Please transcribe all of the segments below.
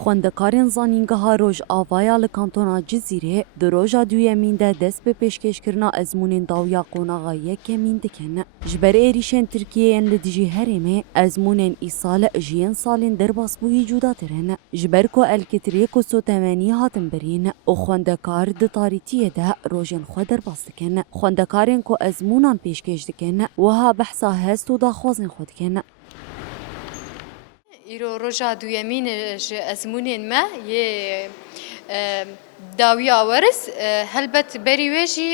خوندکارên zanîngeha Rojavaya li kantona Cizîrê di roja duyemîn de dest bi pêşkêşkirina ezmûnên dawiya qonaxa yekemîn dikin. Ji ber êrişên Tirkiyeyên li dijî herêmê, ezmûnên îsal ji yên salên derbasbûyî cudatir. Ji ber ku elketiriyê ku sotemenî hatin birîn û xwendekar di tarîtiyê de rojên xwe derbas dikin. Xwendekarên ku ezmûnan pêşkêş dikin, wiha behsa hest û daxwazên xwe dikin. ایرو روژا دویمین ازمونین ما یه داوی آورز هلبت بری ویجی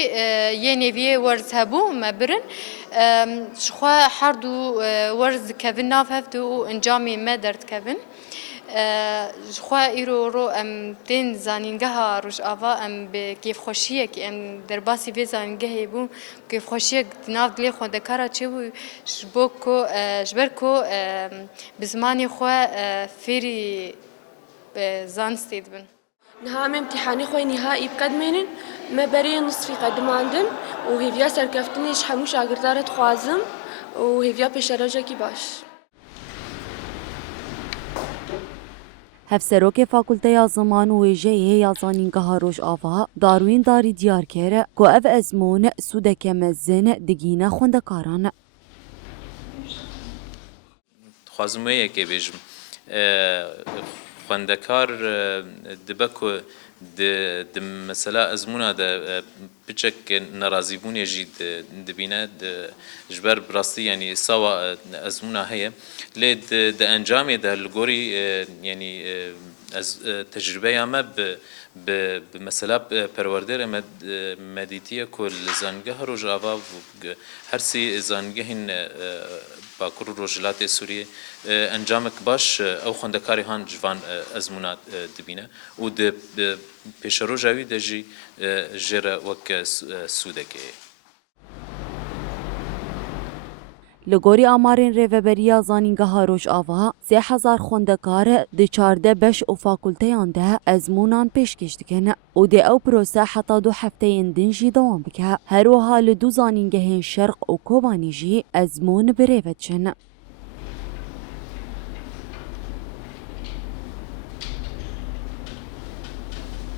یه نویه ورز هبو ما برن شخوا حردو ورز کبن ناف هفتو انجامی ما درد کبن شخوا ایرو رو ام تین زانینگه ها روش آوا ام به کیف خوشیه که ام در باسی به زانینگه بو کیف خوشیه ناف دلی خونده کارا چه بو جبر کو بزمانی خوا فیری زانستید بن نهام امتحاني خوي نهائي بقدمين ما بري نصفي قدماندن وهيفيا سركفتنيش حموش اگردارت خوازم وهيفيا بشراجكي باش Hevserokê Fakûlteya Ziman û Wêjeyê ya zanîngeha Rojava Darwîn darî diyar kir ku ev ezmûn sûdeke mezin digîne xwendekaran. Dixwazim wê yekê bêjim. Xwendekar dibe ku di mesela ezmûna de piçek nerazîbûnê jî dibîne ji ber bi rastî yanî sawa ezmûna heye lê di encamê de li gorî yanî tecrübeya me bi mesela perwerdêrê me dîtiye ku li zanîngeha Rojava hersî zanîngehên Bakur û Rojhilatê Sûriyê encamek baş ew xwendekarê han ji van ezmûna dibîne û di pêşeroja wî de jî jê re wek sûdekê. Li gorî amarên Rêveberiya Zanîngeha Rojava 3000 xwendekar di 14 beş û fakûlteyan de ezmûnan pêşkêş dikin û dê ew prose heta 2 hefteyên din jî dewam bike. Her wiha li 2 zanîngehên Şerq û Kobanî jî ezmûn bi rêve diçin.